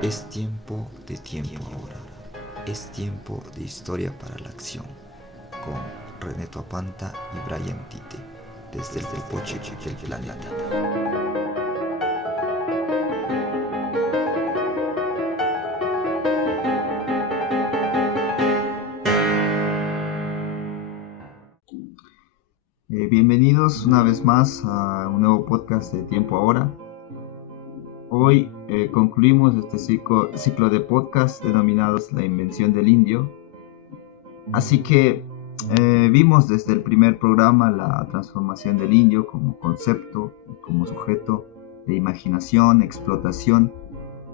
Es tiempo de tiempo ahora. Es tiempo de historia para la acción. Con René Tuapanta y Brian Tite. Desde el Poche del planeta. Bienvenidos una vez más a un nuevo podcast de Tiempo Ahora. Hoy concluimos este ciclo de podcast denominados La Invención del Indio. Así que vimos desde el primer programa la transformación del indio como concepto, como sujeto de imaginación, explotación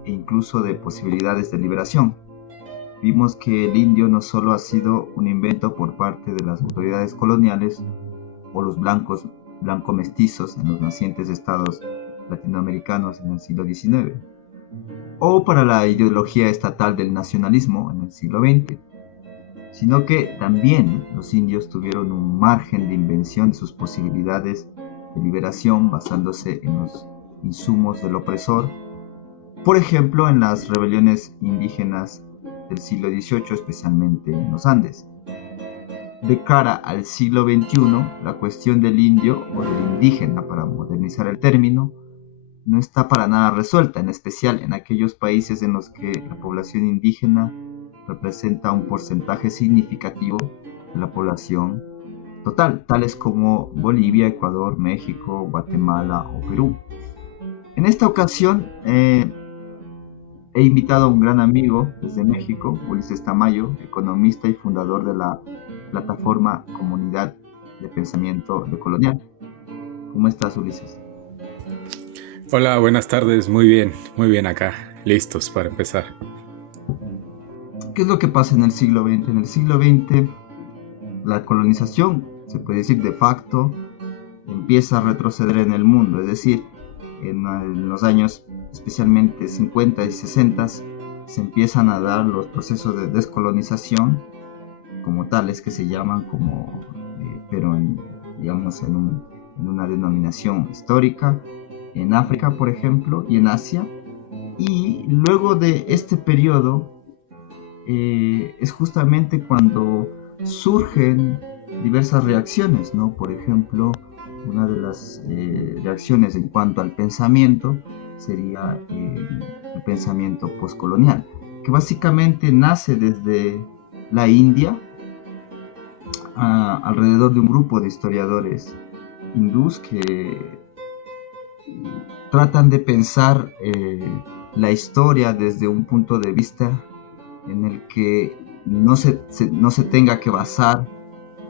e incluso de posibilidades de liberación. Vimos que el indio no solo ha sido un invento por parte de las autoridades coloniales o los blanco-mestizos en los nacientes estados latinoamericanos en el siglo XIX, o para la ideología estatal del nacionalismo en el siglo XX, sino que también los indios tuvieron un margen de invención de sus posibilidades de liberación basándose en los insumos del opresor, por ejemplo en las rebeliones indígenas del siglo XVIII, especialmente en los Andes. De cara al siglo XXI, la cuestión del indio o del indígena, para modernizar el término, no está para nada resuelta, en especial en aquellos países en los que la población indígena representa un porcentaje significativo de la población total, tales como Bolivia, Ecuador, México, Guatemala o Perú. En esta ocasión he invitado a un gran amigo desde México, Ulises Tamayo, economista y fundador de la plataforma Comunidad de Pensamiento Decolonial. ¿Cómo estás, Ulises? Hola, buenas tardes, muy bien acá, listos para empezar. ¿Qué es lo que pasa en el siglo XX? En el siglo XX, la colonización, se puede decir de facto, empieza a retroceder en el mundo, es decir, en los años especialmente 50 y 60 se empiezan a dar los procesos de descolonización como tales que se llaman pero digamos en una denominación histórica en África, por ejemplo, y en Asia. Y luego de este periodo es justamente cuando surgen diversas reacciones, ¿no? Por ejemplo, una de las reacciones en cuanto al pensamiento sería el pensamiento postcolonial, que básicamente nace desde la India, alrededor de un grupo de historiadores hindús que tratan de pensar la historia desde un punto de vista en el que no se tenga que basar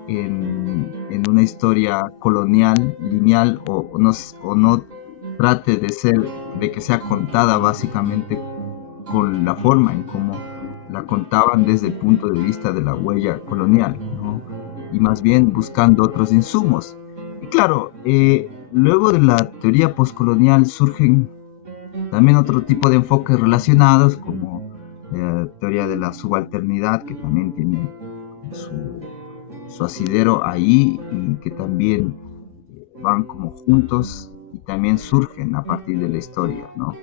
en una historia colonial, lineal, o no trate de que sea contada básicamente con la forma en cómo la contaban desde el punto de vista de la huella colonial, ¿no? Y más bien buscando otros insumos. Y claro, luego de la teoría postcolonial surgen también otro tipo de enfoques relacionados, como la teoría de la subalternidad, que también tiene su asidero ahí y que también van como juntos y también surgen a partir de la historia, ¿no?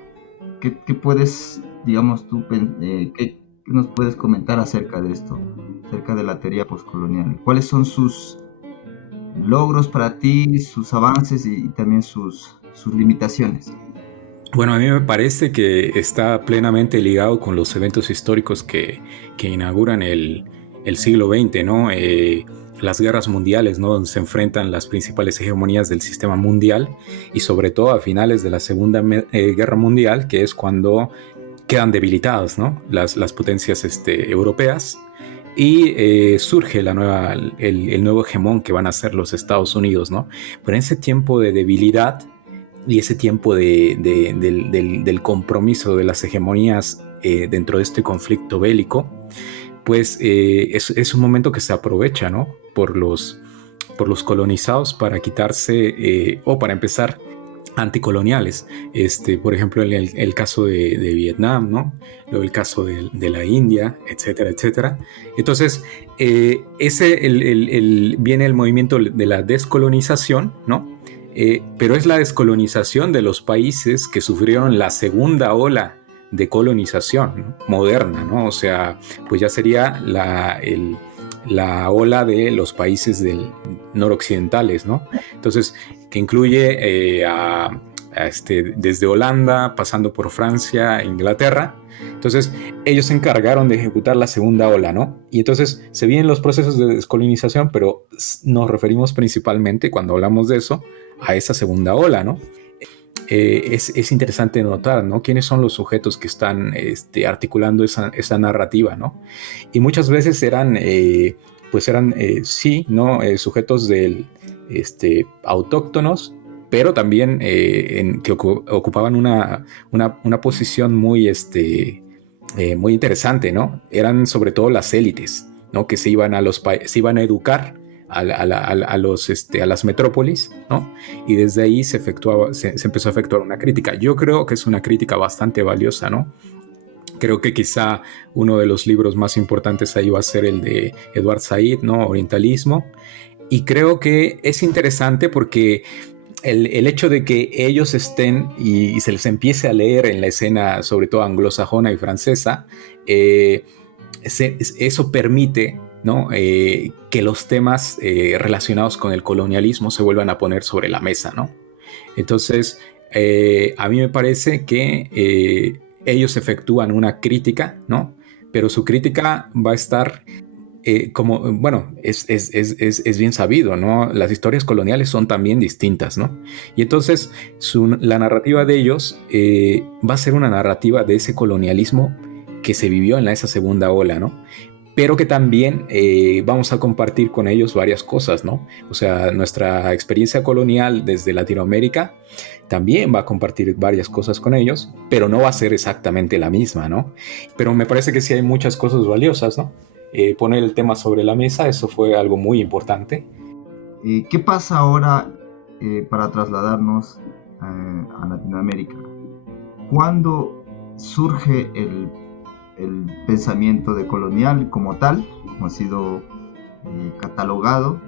¿Qué puedes, digamos tú, qué nos puedes comentar acerca de esto, acerca de la teoría postcolonial? ¿Cuáles son sus logros para ti, sus avances y también sus limitaciones? Bueno, a mí me parece que está plenamente ligado con los eventos históricos que inauguran el siglo XX, ¿no? Las guerras mundiales, ¿no? Donde se enfrentan las principales hegemonías del sistema mundial y sobre todo a finales de la Segunda Guerra Mundial, que es cuando quedan debilitadas, ¿no? Las potencias europeas y surge el nuevo hegemón que van a ser los Estados Unidos, ¿no? Pero en ese tiempo de debilidad y ese tiempo del compromiso de las hegemonías dentro de este conflicto bélico, pues es un momento que se aprovecha, ¿no? por los colonizados para quitarse o para empezar anticoloniales, por ejemplo en el caso de Vietnam, ¿no? Luego el caso de la India, etcétera, etcétera. Entonces viene el movimiento de la descolonización, ¿no? pero es la descolonización de los países que sufrieron la segunda ola de colonización, ¿no? Moderna, ¿no? O sea, pues ya sería la ola de los países noroccidentales, ¿no? Entonces, que incluye desde Holanda, pasando por Francia, Inglaterra. Entonces, ellos se encargaron de ejecutar la segunda ola, ¿no? Y entonces se vienen los procesos de descolonización, pero nos referimos principalmente, cuando hablamos de eso, a esa segunda ola, ¿no? Es interesante notar, ¿no? ¿Quiénes son los sujetos que están articulando esa narrativa, ¿no? Y muchas veces eran sí, ¿no? Sujetos autóctonos, pero también que ocupaban una posición muy interesante, ¿no? Eran sobre todo las élites, ¿no? Que se iban a educar a las metrópolis, ¿no? Y desde ahí se empezó a efectuar una crítica. Yo creo que es una crítica bastante valiosa, ¿no? Creo que quizá uno de los libros más importantes ahí va a ser el de Edward Said, ¿no? Orientalismo. Y creo que es interesante porque el hecho de que ellos estén y se les empiece a leer en la escena, sobre todo anglosajona y francesa, eso permite, ¿no? Que los temas relacionados con el colonialismo se vuelvan a poner sobre la mesa, ¿no? Entonces, a mí me parece que ellos efectúan una crítica, ¿no? Pero su crítica va a estar es bien sabido, ¿no? Las historias coloniales son también distintas, ¿no? Y entonces la narrativa de ellos va a ser una narrativa de ese colonialismo que se vivió en esa segunda ola, ¿no? Pero que también vamos a compartir con ellos varias cosas, ¿no? O sea, nuestra experiencia colonial desde Latinoamérica también va a compartir varias cosas con ellos, pero no va a ser exactamente la misma, ¿no? Pero me parece que sí hay muchas cosas valiosas, ¿no? Poner el tema sobre la mesa, eso fue algo muy importante. ¿Qué pasa ahora para trasladarnos a Latinoamérica? ¿Cuándo surge el pensamiento decolonial como tal, como ha sido catalogado?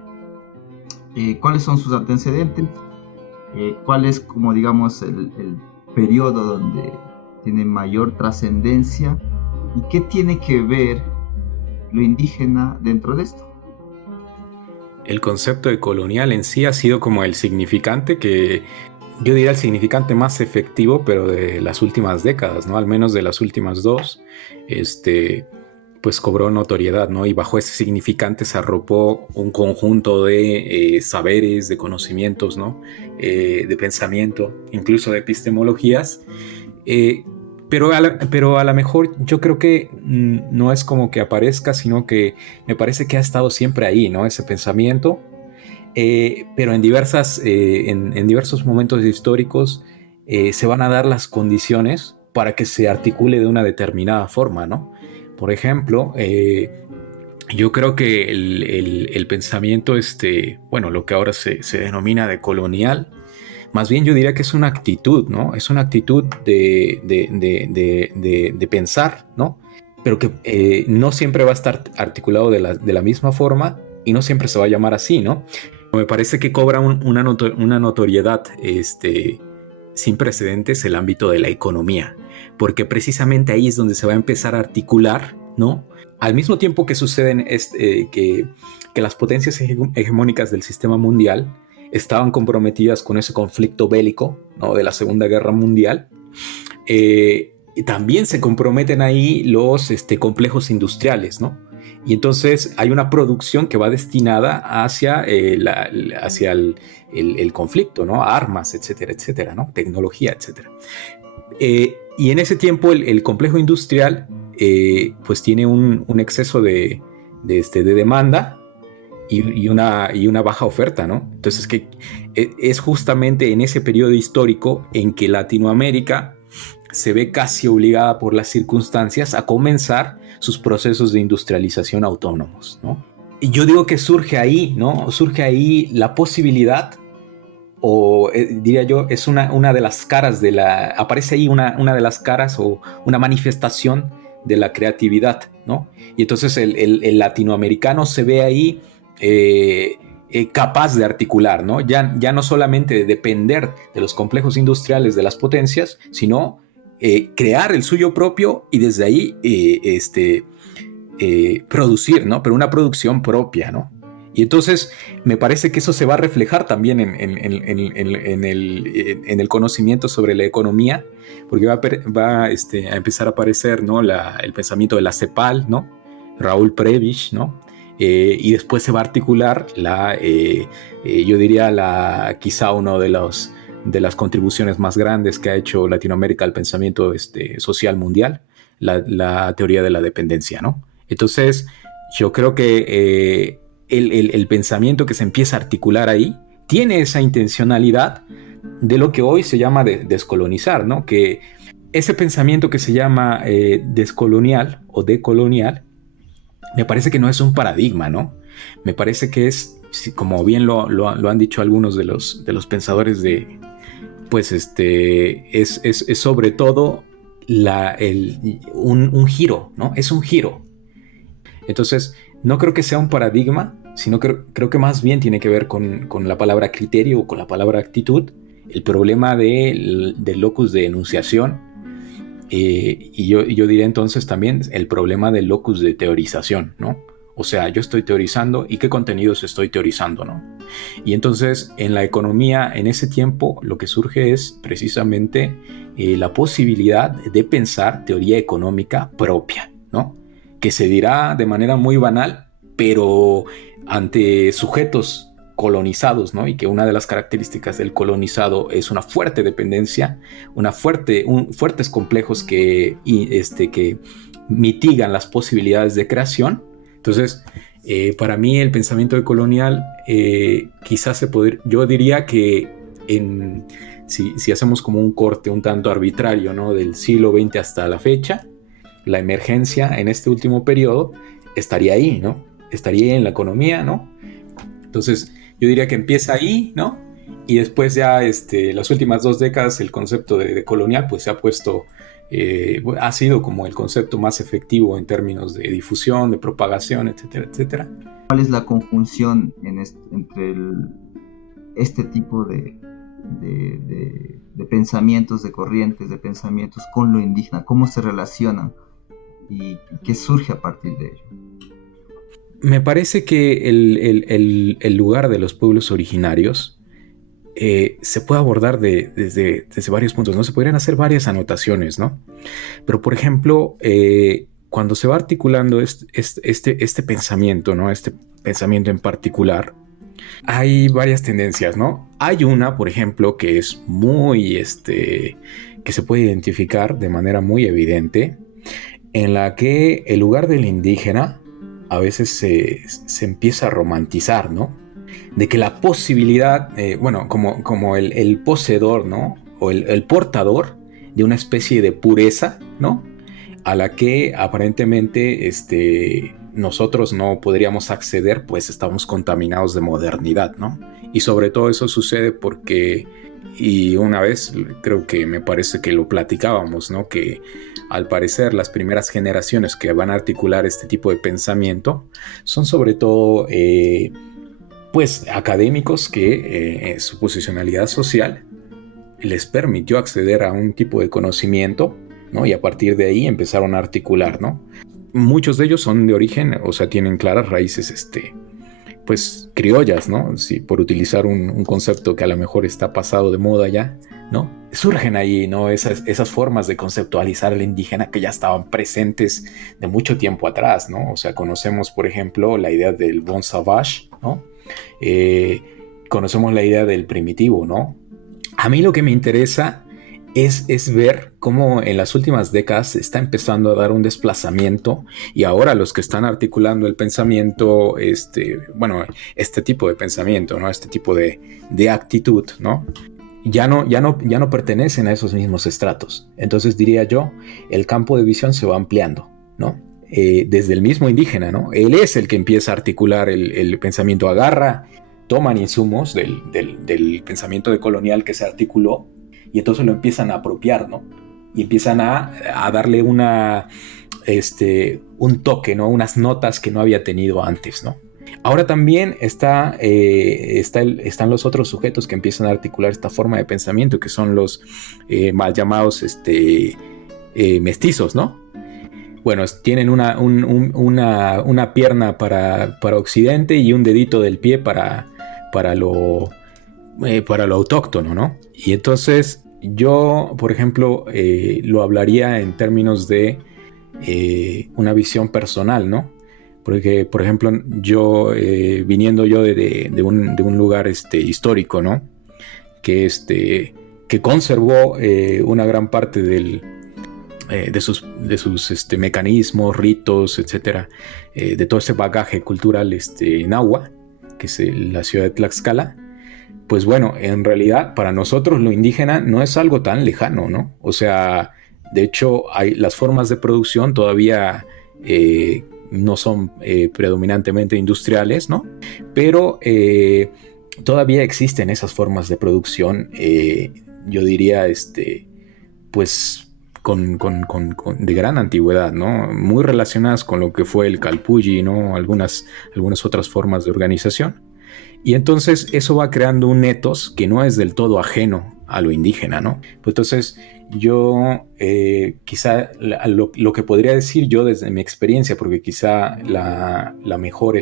¿Cuáles son sus antecedentes? ¿Cuál es, como digamos, el periodo donde tiene mayor trascendencia? ¿Y qué tiene que ver lo indígena dentro de esto? El concepto de colonial en sí ha sido como el significante que yo diría el significante más efectivo, pero de las últimas décadas, ¿no? Al menos de las últimas dos, pues cobró notoriedad, ¿no? Y bajo ese significante se arropó un conjunto de saberes, de conocimientos, ¿no? De pensamiento, incluso de epistemologías. Pero a lo mejor yo creo que no es como que aparezca, sino que me parece que ha estado siempre ahí, ¿no? Ese pensamiento. Pero en diversos momentos históricos se van a dar las condiciones para que se articule de una determinada forma, ¿no? Por ejemplo, yo creo que el pensamiento, lo que ahora se denomina de colonial, más bien yo diría que es una actitud, ¿no? Es una actitud de pensar, ¿no? Pero que no siempre va a estar articulado de la misma forma y no siempre se va a llamar así, ¿no? Me parece que cobra una notoriedad sin precedentes el ámbito de la economía, porque precisamente ahí es donde se va a empezar a articular, ¿no? Al mismo tiempo que suceden que las potencias hegemónicas del sistema mundial estaban comprometidas con ese conflicto bélico, ¿no? De la Segunda Guerra Mundial, y también se comprometen ahí los complejos industriales, ¿no? Y entonces hay una producción que va destinada hacia el conflicto, ¿no? Armas, etcétera, etcétera, ¿no? Tecnología, etcétera. Y en ese tiempo el complejo industrial pues tiene un exceso de demanda y una baja oferta, ¿no? Entonces es justamente en ese periodo histórico en que Latinoamérica se ve casi obligada por las circunstancias a comenzar sus procesos de industrialización autónomos, ¿no? Y yo digo que surge ahí, ¿no? Surge ahí la posibilidad, o diría yo, es una de las caras aparece ahí una de las caras o una manifestación de la creatividad, ¿no? Y entonces el latinoamericano se ve ahí capaz de articular, ¿no? Ya no solamente de depender de los complejos industriales de las potencias, sino crear el suyo propio y desde ahí producir, ¿no? Pero una producción propia, ¿no? Y entonces me parece que eso se va a reflejar también en el conocimiento sobre la economía, porque va a empezar a aparecer, ¿no? El pensamiento de la CEPAL, ¿no? Raúl Prebisch, ¿no? Y después se va a articular yo diría quizá uno de las contribuciones más grandes que ha hecho Latinoamérica al pensamiento social mundial, la teoría de la dependencia, ¿no? Entonces, yo creo que el pensamiento que se empieza a articular ahí tiene esa intencionalidad de lo que hoy se llama descolonizar, ¿no? Que ese pensamiento que se llama descolonial o decolonial, me parece que no es un paradigma, ¿no? Me parece que es, como bien lo han dicho algunos de los pensadores pues es sobre todo un giro, ¿no? Es un giro. Entonces, no creo que sea un paradigma, sino creo que más bien tiene que ver con la palabra criterio o con la palabra actitud, el problema del locus de enunciación, y yo diría entonces también el problema del locus de teorización, ¿no? O sea, yo estoy teorizando y qué contenidos estoy teorizando, ¿no? Y entonces en la economía, en ese tiempo, lo que surge es precisamente la posibilidad de pensar teoría económica propia, ¿no? Que se dirá de manera muy banal, pero ante sujetos colonizados, ¿no? Y que una de las características del colonizado es una fuerte dependencia, fuertes complejos que mitigan las posibilidades de creación. Entonces, para mí el pensamiento decolonial quizás yo diría que si hacemos como un corte un tanto arbitrario, ¿no? Del siglo XX hasta la fecha, la emergencia en este último periodo estaría ahí, ¿no? Estaría en la economía, ¿no? Entonces, yo diría que empieza ahí, ¿no? Y después ya las últimas 2 décadas el concepto de colonial pues se ha puesto, ha sido como el concepto más efectivo en términos de difusión, de propagación, etcétera, etcétera. ¿Cuál es la conjunción entre este tipo de pensamientos, de corrientes, de pensamientos con lo indígena? ¿Cómo se relacionan? ¿Y qué surge a partir de ello? Me parece que el lugar de los pueblos originarios se puede abordar desde varios puntos, ¿no? Se podrían hacer varias anotaciones, ¿no? Pero, por ejemplo, cuando se va articulando este pensamiento, ¿no? Este pensamiento en particular, hay varias tendencias, ¿no? Hay una, por ejemplo, que es muy, que se puede identificar de manera muy evidente, en la que el lugar del indígena a veces se empieza a romantizar, ¿no? De que la posibilidad, como el poseedor, ¿no? O el portador de una especie de pureza, ¿no? A la que aparentemente nosotros no podríamos acceder, pues estamos contaminados de modernidad, ¿no? Y sobre todo eso sucede porque, y una vez creo que me parece que lo platicábamos, ¿no? Que al parecer las primeras generaciones que van a articular este tipo de pensamiento son sobre todo pues académicos que su posicionalidad social les permitió acceder a un tipo de conocimiento, ¿no? Y a partir de ahí empezaron a articular, ¿no? Muchos de ellos son de origen, o sea, tienen claras raíces pues criollas, ¿no? Sí, por utilizar un concepto que a lo mejor está pasado de moda ya, ¿no? Surgen ahí, ¿no? Esas formas de conceptualizar al indígena que ya estaban presentes de mucho tiempo atrás, ¿no? O sea, conocemos, por ejemplo, la idea del bon sauvage, ¿no? Conocemos la idea del primitivo, ¿no? A mí lo que me interesa es ver cómo en las últimas décadas se está empezando a dar un desplazamiento y ahora los que están articulando el pensamiento, este tipo de pensamiento, ¿no? Este tipo de actitud, ¿no? Ya no pertenecen a esos mismos estratos. Entonces diría yo, el campo de visión se va ampliando, ¿no? Desde el mismo indígena, ¿no? Él es el que empieza a articular el pensamiento, toman insumos del pensamiento decolonial que se articuló y entonces lo empiezan a apropiar, ¿no? Y empiezan a darle un toque, ¿no? Unas notas que no había tenido antes, ¿no? Ahora también están los otros sujetos que empiezan a articular esta forma de pensamiento, que son los mal llamados mestizos, ¿no? Bueno, tienen una pierna para Occidente y un dedito del pie para lo autóctono, ¿no? Y entonces yo, por ejemplo, lo hablaría en términos de una visión personal, ¿no? Porque, por ejemplo, yo, viniendo yo de un lugar histórico, ¿no? Que conservó una gran parte de sus mecanismos, ritos, etcétera, de todo ese bagaje cultural náhuatl, que es la ciudad de Tlaxcala. Pues bueno, en realidad para nosotros lo indígena no es algo tan lejano, ¿no? O sea, de hecho, las formas de producción todavía no son predominantemente industriales, ¿no? Pero todavía existen esas formas de producción, yo diría, pues de gran antigüedad, ¿no? Muy relacionadas con lo que fue el Calpulli, ¿no? Algunas otras formas de organización. Y entonces eso va creando un ethos que no es del todo ajeno a lo indígena, ¿no? Pues entonces yo quizá lo que podría decir yo desde mi experiencia, porque quizá la mejor,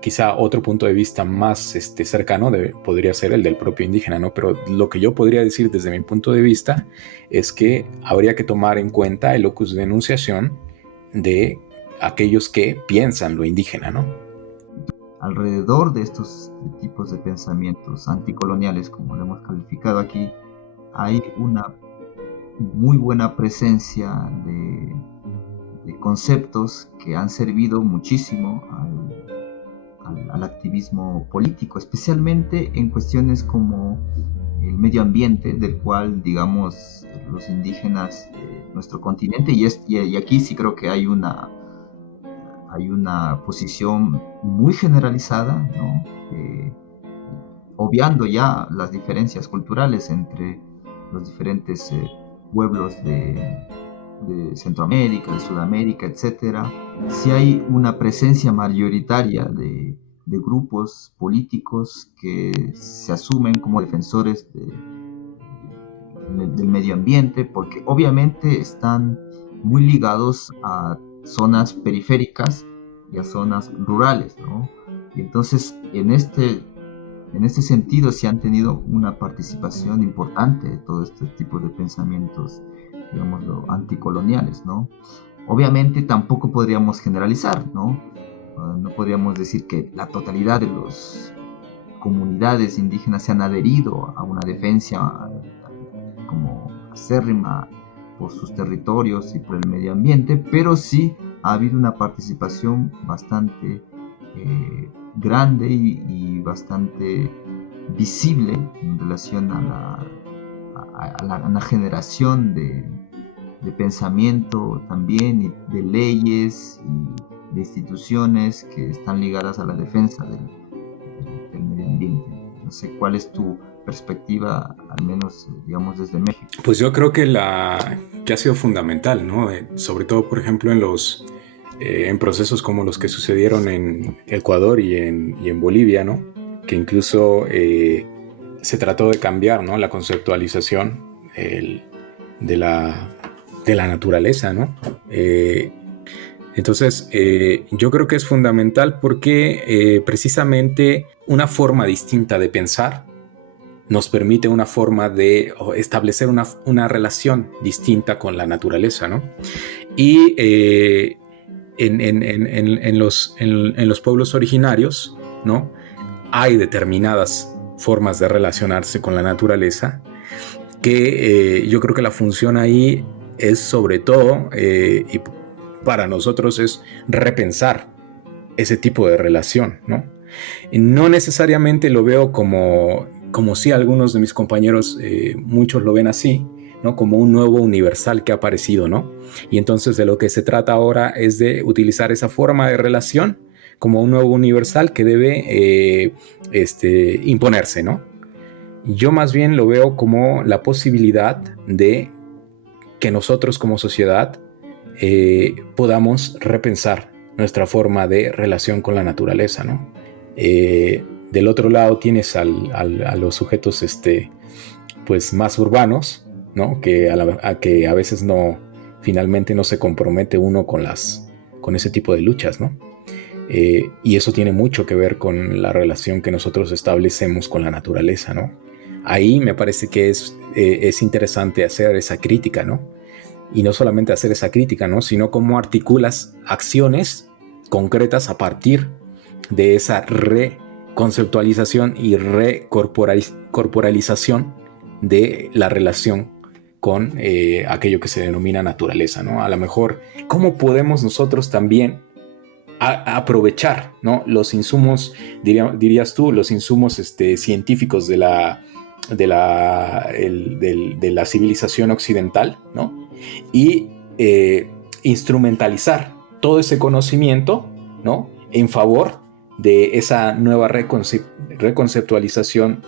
quizá otro punto de vista más cercano podría ser el del propio indígena, ¿no? Pero lo que yo podría decir desde mi punto de vista es que habría que tomar en cuenta el locus de enunciación de aquellos que piensan lo indígena, ¿no? Alrededor de estos tipos de pensamientos anticoloniales, como lo hemos calificado aquí, hay una muy buena presencia de conceptos que han servido muchísimo al activismo político, especialmente en cuestiones como el medio ambiente, del cual, digamos, los indígenas de nuestro continente, y aquí sí creo que hay una posición muy generalizada, ¿no? Obviando ya las diferencias culturales entre los diferentes pueblos de Centroamérica, de Sudamérica, etcétera. Sí hay una presencia mayoritaria de grupos políticos que se asumen como defensores del medio ambiente, porque obviamente están muy ligados a zonas periféricas y a zonas rurales, ¿no? Y entonces en este sentido sí han tenido una participación importante de todo este tipo de pensamientos, digámoslo, anticoloniales, ¿no? Obviamente tampoco podríamos generalizar, ¿no? No podríamos decir que la totalidad de las comunidades indígenas se han adherido a una defensa como acérrima por sus territorios y por el medio ambiente, pero sí ha habido una participación bastante grande y bastante visible en relación a la generación de pensamiento también, y de leyes y de instituciones que están ligadas a la defensa del medio ambiente. No sé cuál es tu perspectiva, al menos, digamos, desde México. Pues yo creo que ha sido fundamental, ¿no? Sobre todo, por ejemplo, en procesos como los que sucedieron en Ecuador y en Bolivia, ¿no? Que incluso se trató de cambiar, ¿no? La conceptualización de la naturaleza, ¿no? Entonces, yo creo que es fundamental porque precisamente una forma distinta de pensar nos permite una forma de establecer una relación distinta con la naturaleza, ¿no? Y en los pueblos originarios, ¿no? Hay determinadas formas de relacionarse con la naturaleza que yo creo que la función ahí es sobre todo, y para nosotros es repensar ese tipo de relación, ¿no? Y no necesariamente lo veo como sí algunos de mis compañeros, muchos lo ven así, ¿no? Como un nuevo universal que ha aparecido, ¿no? Y entonces de lo que se trata ahora es de utilizar esa forma de relación como un nuevo universal que debe imponerse, ¿no? Yo más bien lo veo como la posibilidad de que nosotros como sociedad podamos repensar nuestra forma de relación con la naturaleza, ¿no? Del otro lado tienes a los sujetos pues más urbanos, ¿no? Que a veces finalmente no se compromete uno con ese tipo de luchas, ¿no? Y eso tiene mucho que ver con la relación que nosotros establecemos con la naturaleza, ¿no? Ahí me parece que es interesante hacer esa crítica, ¿no? Y no solamente hacer esa crítica, ¿no? Sino cómo articulas acciones concretas a partir de esa reconceptualización y recorporalización de la relación con aquello que se denomina naturaleza, ¿no? A lo mejor, ¿cómo podemos nosotros también aprovechar, ¿no? Los insumos, dirías tú, los insumos científicos de la civilización occidental, ¿no? Y instrumentalizar todo ese conocimiento, ¿no? En favor de esa nueva reconceptualización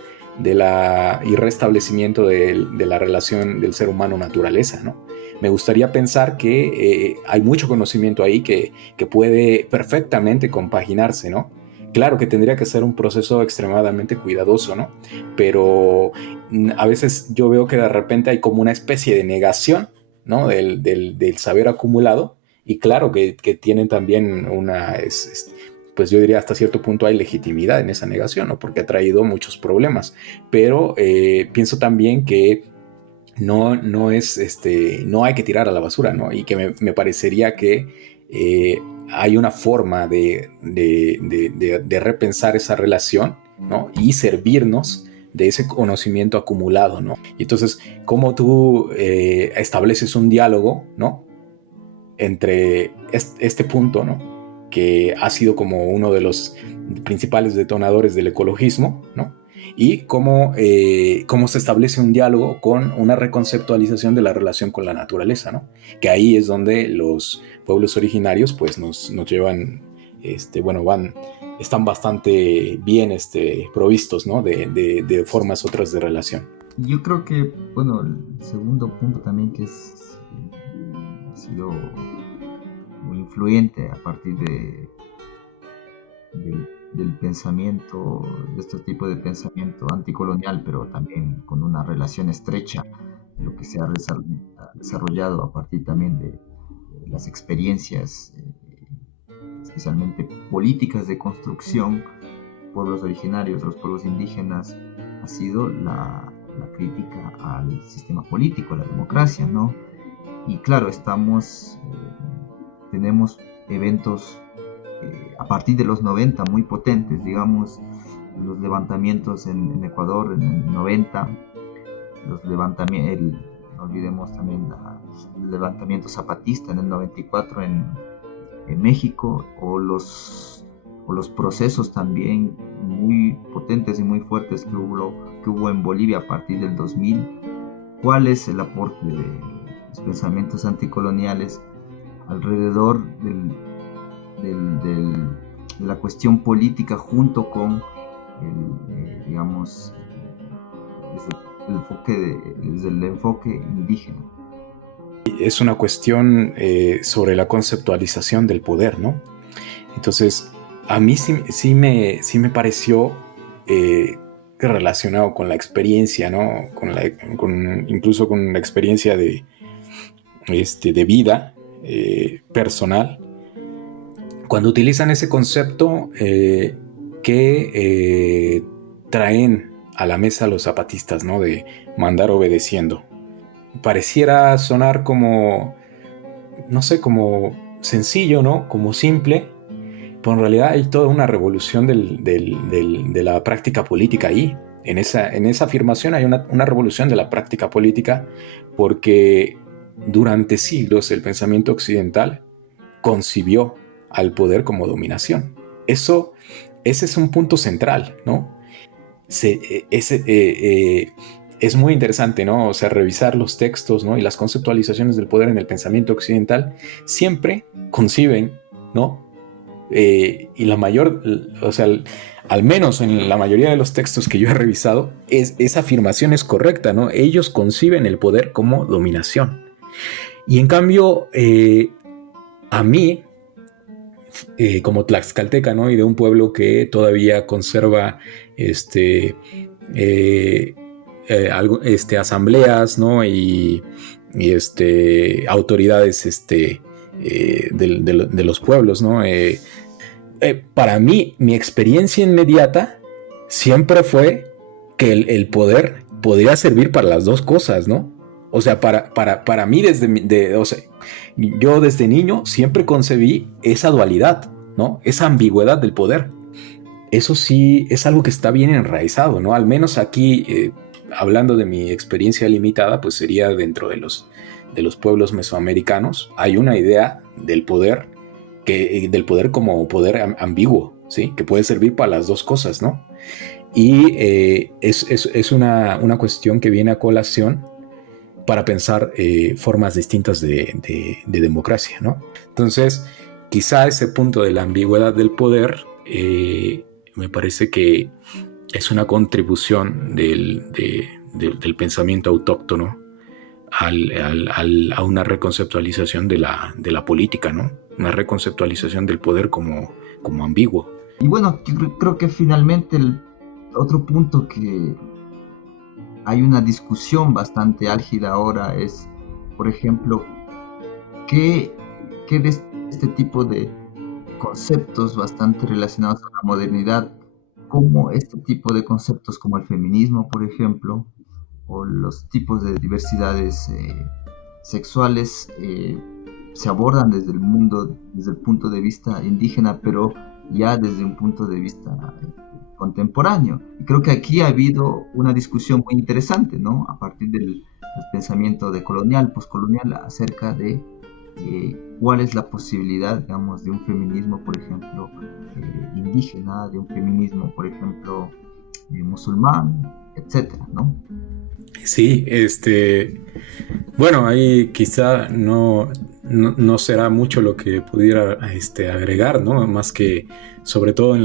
y restablecimiento de la relación del ser humano-naturaleza, ¿no? Me gustaría pensar que hay mucho conocimiento ahí que puede perfectamente compaginarse, ¿no? Claro que tendría que ser un proceso extremadamente cuidadoso, ¿no? Pero a veces yo veo que de repente hay como una especie de negación, ¿no? Del saber acumulado, y claro que tienen también pues yo diría hasta cierto punto hay legitimidad en esa negación, ¿no? Porque ha traído muchos problemas, pero pienso también que no hay que tirar a la basura, ¿no? Y que me parecería que hay una forma de repensar esa relación, ¿no? Y servirnos de ese conocimiento acumulado, ¿no? Y entonces, ¿cómo tú estableces un diálogo, ¿no? Entre este punto, ¿no? Que ha sido como uno de los principales detonadores del ecologismo, ¿no? Y cómo se establece un diálogo con una reconceptualización de la relación con la naturaleza, ¿no? Que ahí es donde los pueblos originarios pues nos llevan, están bastante bien provistos, ¿no? De formas otras de relación. Yo creo que, bueno, el segundo punto también que ha sido muy influyente a partir del pensamiento, de este tipo de pensamiento anticolonial, pero también con una relación estrecha, lo que se ha desarrollado a partir también de las experiencias, especialmente políticas de construcción, pueblos originarios, los pueblos indígenas, ha sido la crítica al sistema político, a la democracia, ¿no? Y claro, tenemos eventos a partir de los 90 muy potentes, digamos, los levantamientos en Ecuador en el 90, no olvidemos también el levantamiento zapatista en el 94 en México, o los procesos también muy potentes y muy fuertes que hubo en Bolivia a partir del 2000. ¿Cuál es el aporte de los pensamientos anticoloniales alrededor de la cuestión política, junto con desde el enfoque indígena? Es una cuestión sobre la conceptualización del poder, ¿no? Entonces, a mí sí me pareció relacionado con la experiencia, ¿no? Incluso con la experiencia de vida personal. Cuando utilizan ese concepto que traen a la mesa los zapatistas, ¿no? De mandar obedeciendo. Pareciera sonar como, no sé, como sencillo, ¿no? Como simple, pero en realidad hay toda una revolución de la práctica política ahí. En esa afirmación hay una revolución de la práctica política, porque durante siglos el pensamiento occidental concibió al poder como dominación. Ese es un punto central, ¿no? Es muy interesante, ¿no? O sea, revisar los textos, ¿no? Y las conceptualizaciones del poder en el pensamiento occidental siempre conciben, ¿no? Y al menos en la mayoría de los textos que yo he revisado, esa afirmación es correcta, ¿no? Ellos conciben el poder como dominación. Y en cambio, a mí, como Tlaxcalteca, ¿no? Y de un pueblo que todavía conserva asambleas, ¿no? Y autoridades de los pueblos, ¿no? Para mí, mi experiencia inmediata siempre fue que el poder podría servir para las dos cosas, ¿no? O sea, para mí, yo desde niño siempre concebí esa dualidad, ¿no? Esa ambigüedad del poder. Eso sí es algo que está bien enraizado, ¿no? Al menos aquí, hablando de mi experiencia limitada, pues sería dentro de los pueblos mesoamericanos, hay una idea del poder como poder ambiguo, ¿sí? Que puede servir para las dos cosas, ¿no? Y es una cuestión que viene a colación para pensar formas distintas de democracia, ¿no? Entonces, quizá ese punto de la ambigüedad del poder me parece que es una contribución del pensamiento autóctono a una reconceptualización de la política, ¿no? Una reconceptualización del poder como ambiguo. Y bueno, creo que finalmente el otro punto que hay una discusión bastante álgida ahora es, por ejemplo, ¿qué de este tipo de conceptos bastante relacionados a la modernidad, como este tipo de conceptos como el feminismo, por ejemplo, o los tipos de diversidades sexuales se abordan desde el punto de vista indígena, pero ya desde un punto de vista contemporáneo? Y creo que aquí ha habido una discusión muy interesante, ¿no? A partir del pensamiento postcolonial, acerca de cuál es la posibilidad, digamos, de un feminismo, por ejemplo, indígena, de un feminismo, por ejemplo, musulmán, etcétera, ¿no? Sí, bueno, ahí quizá no será mucho lo que pudiera agregar, ¿no? Más que sobre todo en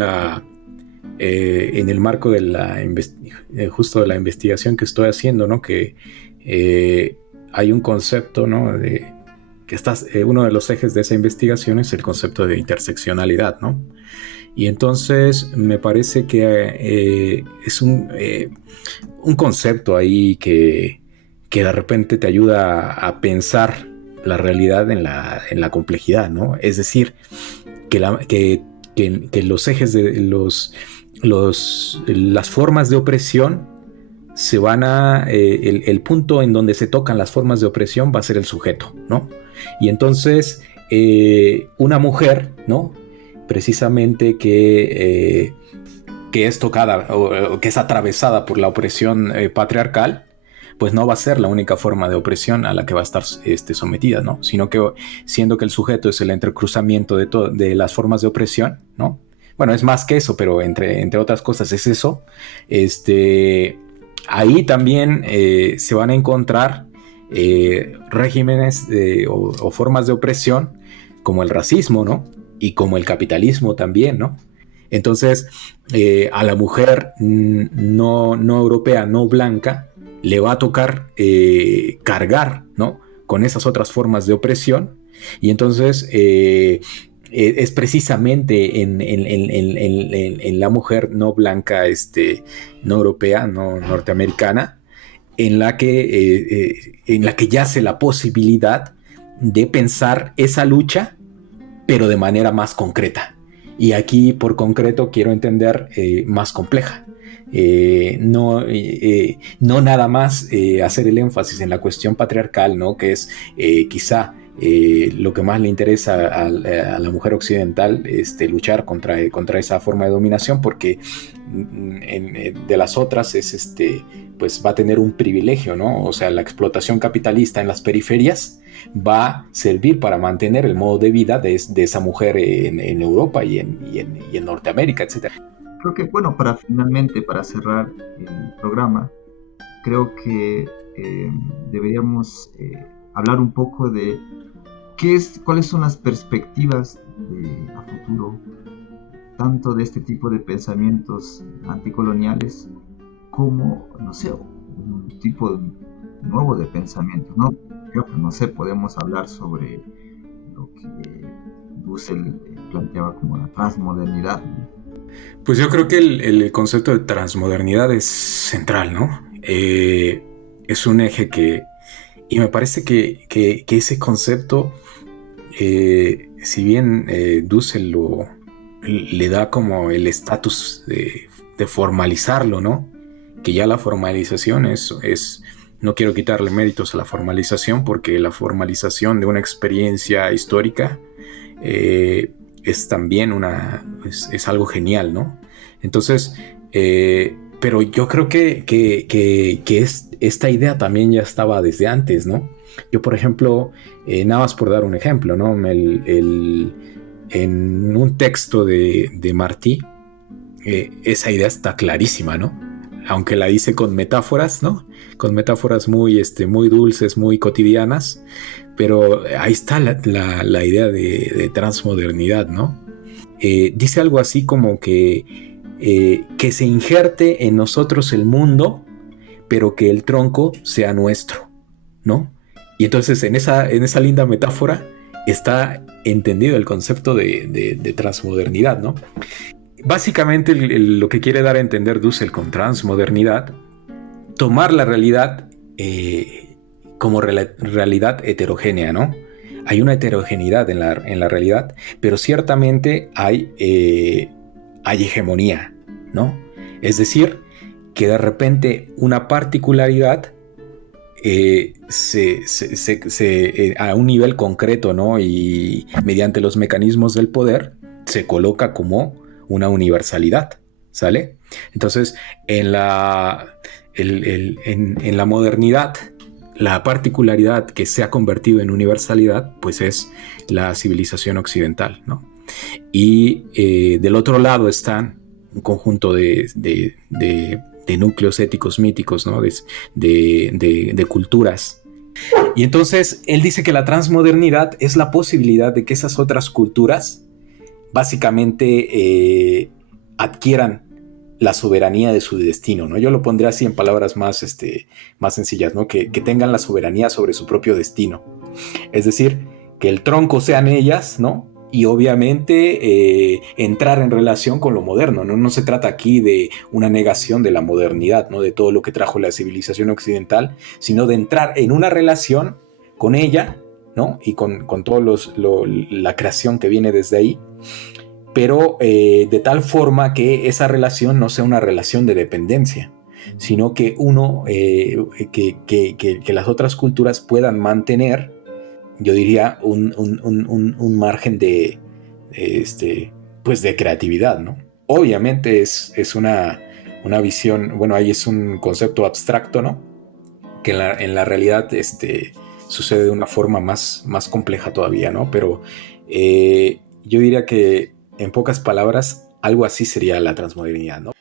el marco de justo de la investigación que estoy haciendo, ¿no? Que hay un concepto, ¿no? Uno de los ejes de esa investigación es el concepto de interseccionalidad, ¿no? Y entonces me parece que es un concepto ahí que de repente te ayuda a pensar la realidad en la complejidad, ¿no? Es decir, que los ejes de las formas de opresión se van el punto en donde se tocan las formas de opresión va a ser el sujeto, ¿no? Y entonces una mujer, ¿no? Precisamente que es tocada o que es atravesada por la opresión patriarcal, pues no va a ser la única forma de opresión a la que va a estar sometida, ¿no? Sino que siendo que el sujeto es el entrecruzamiento de las formas de opresión, ¿no? Bueno, es más que eso, pero entre otras cosas es eso. Ahí también se van a encontrar regímenes o formas de opresión como el racismo, ¿no? Y como el capitalismo también, ¿no? Entonces, a la mujer no europea, no blanca, le va a tocar cargar, ¿no? Con esas otras formas de opresión. Y entonces es precisamente en la mujer no blanca, no europea, no norteamericana, en la que yace la posibilidad de pensar esa lucha, pero de manera más concreta. Y aquí, por concreto, quiero entender más compleja. No nada más hacer el énfasis en la cuestión patriarcal, ¿no? Que es quizá lo que más le interesa a la mujer occidental, luchar contra esa forma de dominación, porque de las otras es pues va a tener un privilegio, ¿no? O sea, la explotación capitalista en las periferias va a servir para mantener el modo de vida de esa mujer en Europa y en Norteamérica, etc. Creo que, bueno, para cerrar el programa, creo que deberíamos hablar un poco de cuáles son las perspectivas a futuro, tanto de este tipo de pensamientos anticoloniales como, no sé, un tipo nuevo de pensamiento, ¿no? Creo que, no sé, podemos hablar sobre lo que Husserl planteaba como la transmodernidad. Pues yo creo que el concepto de transmodernidad es central, ¿no? Es un eje y me parece que ese concepto, si bien Dussel le da como el estatus de formalizarlo, ¿no? Que ya la formalización no quiero quitarle méritos a la formalización, porque la formalización de una experiencia histórica es también es algo genial, ¿no? Entonces, pero yo creo que esta idea también ya estaba desde antes, ¿no? Yo, por ejemplo, nada más por dar un ejemplo, ¿no? En un texto de Martí, esa idea está clarísima, ¿no? Aunque la dice con metáforas, ¿no? Con metáforas muy dulces, muy cotidianas, pero ahí está la idea de transmodernidad, ¿no? Dice algo así como que se injerte en nosotros el mundo, pero que el tronco sea nuestro, ¿no? Y entonces en esa linda metáfora está entendido el concepto de transmodernidad, ¿no? Básicamente lo que quiere dar a entender Dussel con transmodernidad, tomar la realidad como realidad heterogénea, ¿no? Hay una heterogeneidad en la realidad, pero ciertamente hay hegemonía, ¿no? Es decir, que de repente una particularidad a un nivel concreto, ¿no? Y mediante los mecanismos del poder se coloca como una universalidad, ¿sale? Entonces, en la modernidad, la particularidad que se ha convertido en universalidad, pues es la civilización occidental, ¿no? Y del otro lado están un conjunto de núcleos éticos míticos, ¿no? De culturas. Y entonces él dice que la transmodernidad es la posibilidad de que esas otras culturas básicamente adquieran la soberanía de su destino, ¿no? Yo lo pondría así en palabras más sencillas, ¿no? Que tengan la soberanía sobre su propio destino. Es decir, que el tronco sean ellas, ¿no? Y obviamente entrar en relación con lo moderno, ¿no? No se trata aquí de una negación de la modernidad, ¿no? De todo lo que trajo la civilización occidental, sino de entrar en una relación con ella, ¿no? Y con toda la creación que viene desde ahí, pero de tal forma que esa relación no sea una relación de dependencia, sino que que las otras culturas puedan mantener, yo diría, un margen pues de creatividad, ¿no? Obviamente es una visión, bueno, ahí es un concepto abstracto, ¿no? Que en la realidad sucede de una forma más compleja todavía, ¿no? Pero yo diría que, en pocas palabras, algo así sería la transmodernidad, ¿no?